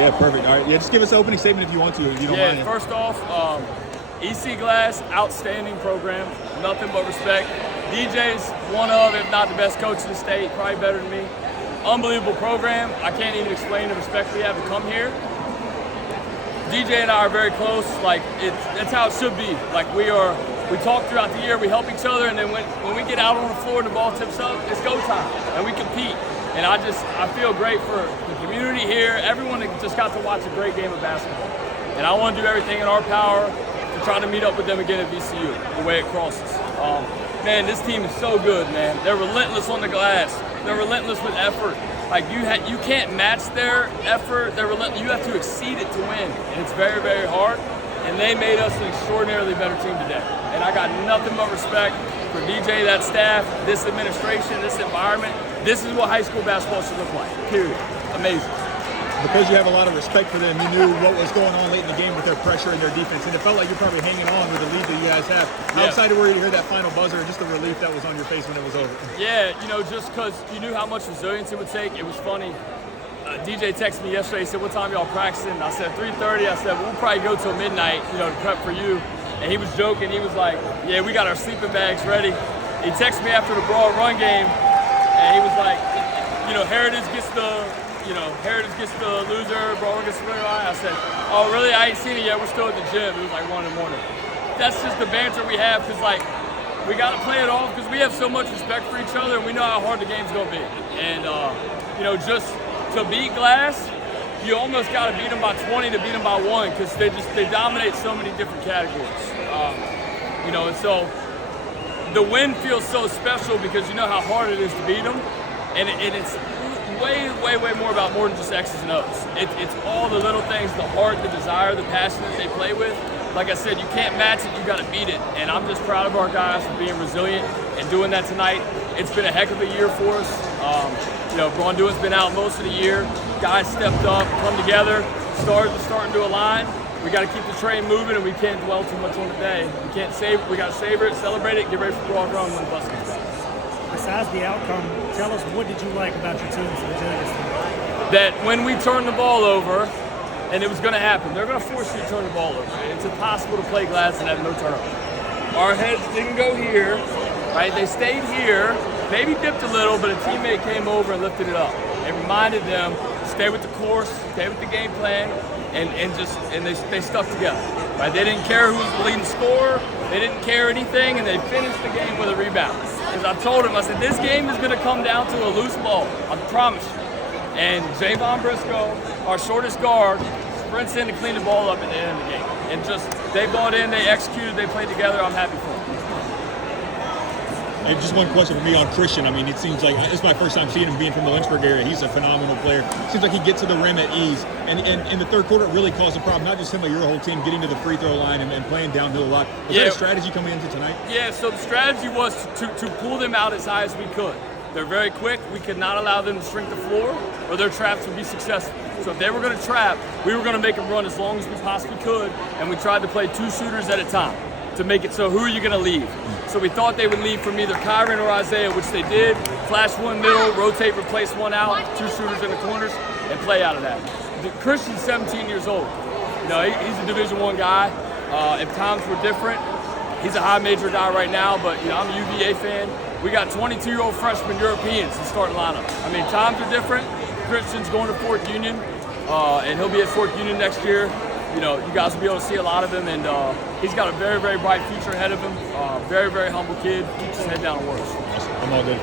Yeah, perfect. All right, yeah, just give us an opening statement if you want to, if you don't mind. Yeah, first off, EC Glass, outstanding program, nothing but respect. DJ's one of, if not the best coach in the state, probably better than me. Unbelievable program. I can't even explain the respect we have to come here. DJ and I are very close. Like that's how it should be. Like we talk throughout the year, we help each other, and then when we get out on the floor and the ball tips up, it's go time, and we compete. And I feel great for the community here, everyone that just got to watch a great game of basketball. And I want to do everything in our power to try to meet up with them again at VCU, the way it crosses. Man, this team is so good, man. They're relentless on the glass. They're relentless with effort. Like you can't match their effort. They're relentless. You have to exceed it to win, and it's very, very hard. And they made us an extraordinarily better team today. And I got nothing but respect for DJ, that staff, this administration, this environment. This is what high school basketball should look like. Period. Amazing. Because you have a lot of respect for them, you knew what was going on late in the game with their pressure and their defense, and it felt like you're probably hanging on with the lead that you guys have. How excited were you to hear that final buzzer and just the relief that was on your face when it was over? Yeah, just because you knew how much resilience it would take. It was funny. DJ texted me yesterday. He said, "What time y'all practicing?" I said, 3:30. I said, "We'll probably go till midnight, to prep for you." And he was joking. He was like, "Yeah, we got our sleeping bags ready." He texted me after the Broad Run game, and he was like, Heritage gets the loser, Broad gets the winner. I said, "Oh, really? I ain't seen it yet. We're still at the gym." It was like 1 in the morning. That's just the banter we have, because we got to play it off because we have so much respect for each other, and we know how hard the game's gonna be. And just to beat Glass, you almost got to beat them by 20 to beat them by 1, because they dominate so many different categories. And so the win feels so special because you know how hard it is to beat them, and it's way, way, way more than just X's and O's. It's all the little things, the heart, the desire, the passion that they play with. Like I said, you can't match it, you got to beat it. And I'm just proud of our guys for being resilient and doing that tonight. It's been a heck of a year for us. Braun Dewan's been out most of the year. Guys stepped up, come together, starting to align. We got to keep the train moving, and we can't dwell too much on the day. We got to savor it, celebrate it, get ready for Broad Run when the bus comes back. Besides the outcome, tell us, what did you like about your team's resilience? That when we turn the ball over, and it was going to happen, they're going to force you to turn the ball over. It's impossible to play Glass and have no turnover. Our heads didn't go here, right? They stayed here, maybe dipped a little, but a teammate came over and lifted it up and reminded them to stay with the course, stay with the game plan, and they stuck together. Right? They didn't care who was the leading scorer, they didn't care anything, and they finished the game with a rebound. Because I told him, I said, this game is going to come down to a loose ball, I promise you. And Javon Briscoe, our shortest guard, sprints in to clean the ball up at the end of the game. And they bought in, they executed, they played together. I'm happy for them. And just one question for me on Christian. I mean, it seems like it's my first time seeing him being from the Lynchburg area. He's a phenomenal player. Seems like he gets to the rim at ease. And in the third quarter, it really caused a problem. Not just him, but your whole team getting to the free throw line and playing downhill a lot. Was there a strategy coming into tonight? Yeah, so the strategy was to pull them out as high as we could. They're very quick. We could not allow them to shrink the floor, or their traps would be successful. So if they were going to trap, we were going to make them run as long as we possibly could, and we tried to play 2 shooters at a time to make it so who are you going to leave? So we thought they would leave from either Kyron or Isaiah, which they did. Flash one middle, rotate, replace one out, 2 shooters in the corners, and play out of that. Christian's 17 years old. He's a Division I guy. If times were different, he's a high major guy right now, but I'm a UVA fan. We got 22-year-old freshman Europeans in starting lineup. I mean, times are different. Christian's going to Fort Union, and he'll be at Fort Union next year. You guys will be able to see a lot of him, and he's got a very, very bright future ahead of him. Very, very humble kid. Keeps his head down and works. I'm all good.